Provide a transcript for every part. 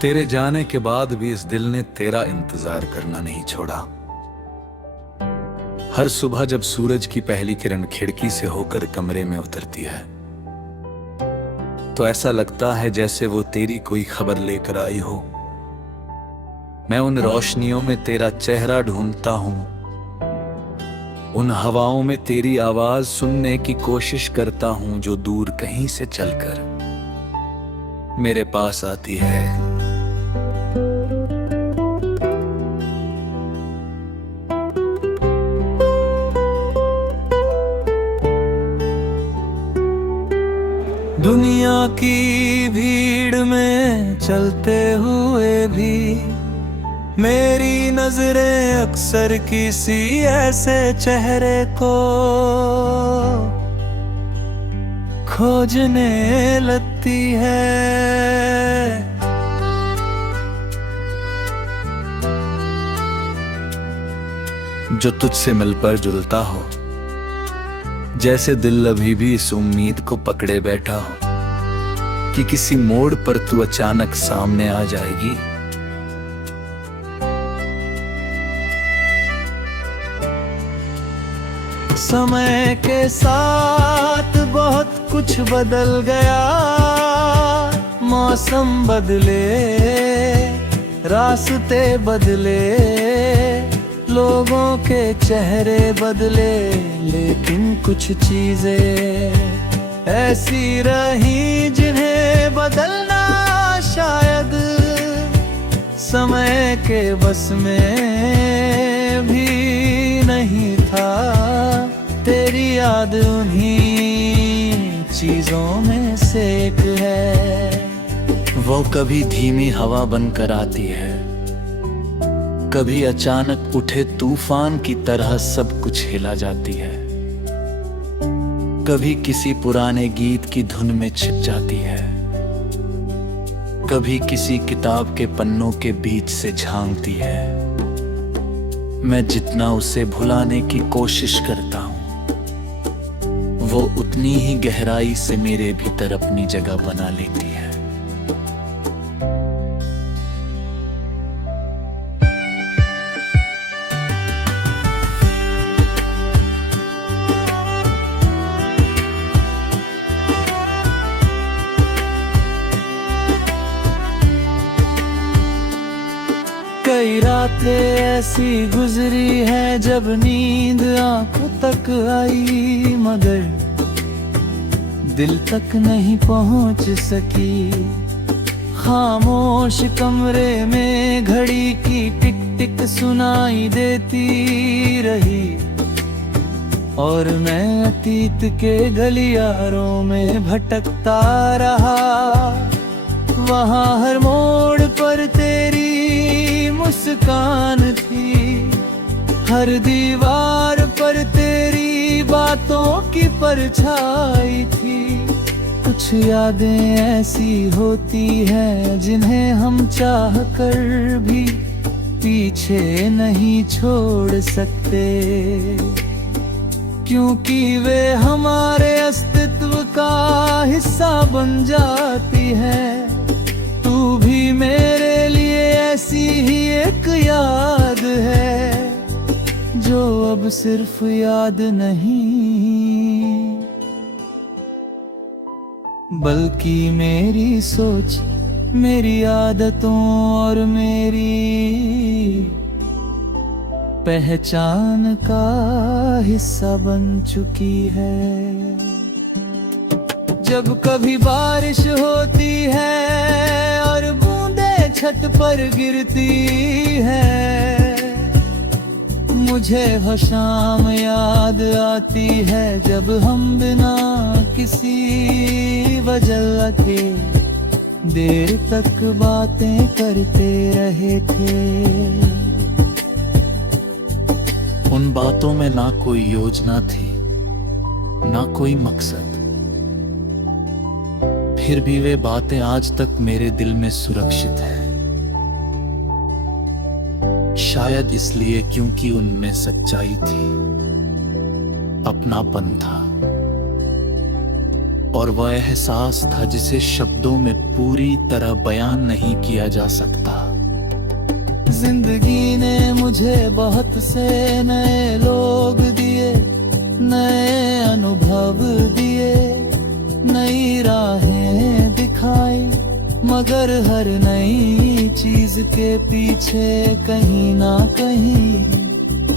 तेरे जाने के बाद भी इस दिल ने तेरा इंतजार करना नहीं छोड़ा। हर सुबह जब सूरज की पहली किरण खिड़की से होकर कमरे में उतरती है तो ऐसा लगता है जैसे वो तेरी कोई खबर लेकर आई हो। मैं उन रोशनियों में तेरा चेहरा ढूंढता हूं, उन हवाओं में तेरी आवाज सुनने की कोशिश करता हूं जो दूर कहीं से चलकर मेरे पास आती है। दुनिया की भीड़ में चलते हुए भी मेरी नजरें अक्सर किसी ऐसे चेहरे को खोजने लगती है। जो तुझसे मिलकर जुलता हो, जैसे दिल अभी भी इस उम्मीद को पकड़े बैठा हो कि किसी मोड़ पर तू अचानक सामने आ जाएगी। समय के साथ बहुत कुछ बदल गया, मौसम बदले, रास्ते बदले, लोगों के चेहरे बदले, लेकिन कुछ चीजें ऐसी रही जिन्हें बदलना शायद समय के बस में भी नहीं था। तेरी याद उन्हीं चीजों में से एक है। वो कभी धीमी हवा बनकर आती है, कभी अचानक उठे तूफान की तरह सब कुछ हिला जाती है, कभी किसी पुराने गीत की धुन में छिप जाती है, कभी किसी किताब के पन्नों के बीच से झांकती है। मैं जितना उसे भुलाने की कोशिश करता हूँ, वो उतनी ही गहराई से मेरे भीतर अपनी जगह बना लेती है। कई रातें ऐसी गुजरी है जब नींद आंखों तक आई, मगर दिल तक नहीं पहुंच सकी। खामोश कमरे में घड़ी की टिक टिक सुनाई देती रही, और मैं अतीत के गलियारों में भटकता रहा। वहाँ हर मोड़ पर तेरी मुस्कान थी, हर दीवार पर तेरी बातों की परछाई थी। कुछ यादें ऐसी होती हैं जिन्हें हम चाह कर भी पीछे नहीं छोड़ सकते, क्योंकि वे हमारे अस्तित्व का हिस्सा बन जाती है। तू भी मेरे लिए ऐसी ही एक याद है, जो अब सिर्फ याद नहीं बल्कि मेरी सोच, मेरी आदतों और मेरी पहचान का हिस्सा बन चुकी है। जब कभी बारिश होती है और बूंदें छत पर गिरती है, मुझे वो शाम याद आती है जब हम बिना किसी वजह के देर तक बातें करते रहे थे। उन बातों में ना कोई योजना थी, ना कोई मकसद, फिर भी वे बातें आज तक मेरे दिल में सुरक्षित हैं। शायद इसलिए क्योंकि उनमें सच्चाई थी, अपनापन था और वह एहसास था जिसे शब्दों में पूरी तरह बयान नहीं किया जा सकता। जिंदगी ने मुझे बहुत से नए लोग दिए, नए अनुभव दिए, नई राहें दिखाई, मगर हर नई चीज के पीछे कहीं ना कहीं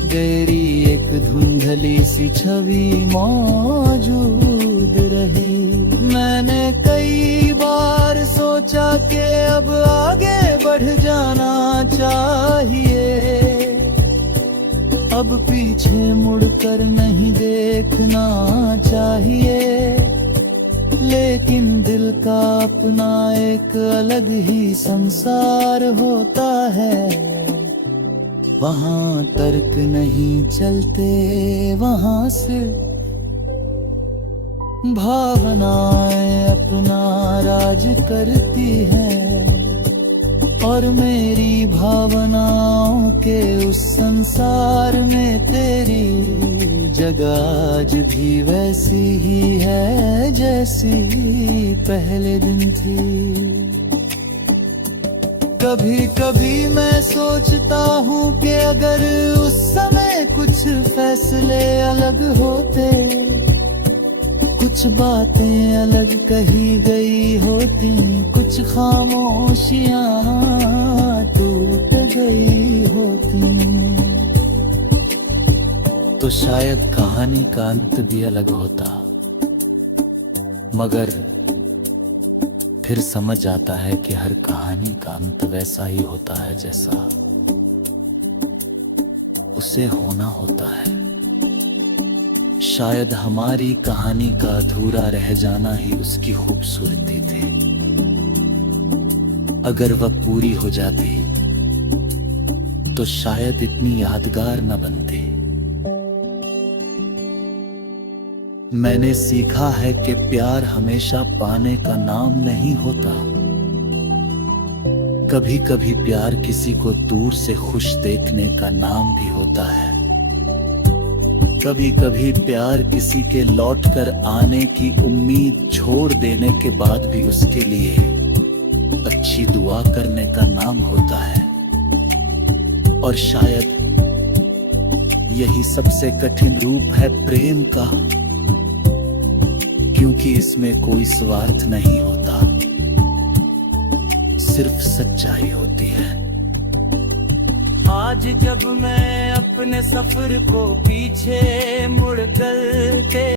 गहरी एक धुंधली सी छवि मौजूद रही। मैंने कई बार सोचा कि अब आगे बढ़ जाना चाहिए, अब पीछे मुड़कर नहीं देखना चाहिए, लेकिन दिल का अपना एक अलग ही संसार होता है। वहाँ तर्क नहीं चलते, वहाँ से भावनाएं अपना राज करती है, और मेरी भावनाओं के उस संसार में तेरी जगह आज भी वैसी ही है जैसी पहले दिन थी। कभी कभी मैं सोचता हूँ कि अगर उस समय कुछ फैसले अलग होते, कुछ बातें अलग कही गई होती, कुछ खामोशियाँ टूट गई होती, तो शायद कहानी का अंत भी अलग होता। मगर फिर समझ आता है कि हर कहानी का अंत वैसा ही होता है जैसा उसे होना होता है। शायद हमारी कहानी का अधूरा रह जाना ही उसकी खूबसूरती थी। अगर वह पूरी हो जाती तो शायद इतनी यादगार न बनती। मैंने सीखा है कि प्यार हमेशा पाने का नाम नहीं होता। कभी कभी प्यार किसी को दूर से खुश देखने का नाम भी होता है। कभी कभी प्यार किसी के लौटकर आने की उम्मीद छोड़ देने के बाद भी उसके लिए अच्छी दुआ करने का नाम होता है। और शायद यही सबसे कठिन रूप है प्रेम का, क्योंकि इसमें कोई स्वार्थ नहीं होता, सिर्फ सच्चाई होती है। आज जब मैं अपने सफर को पीछे मुड़कर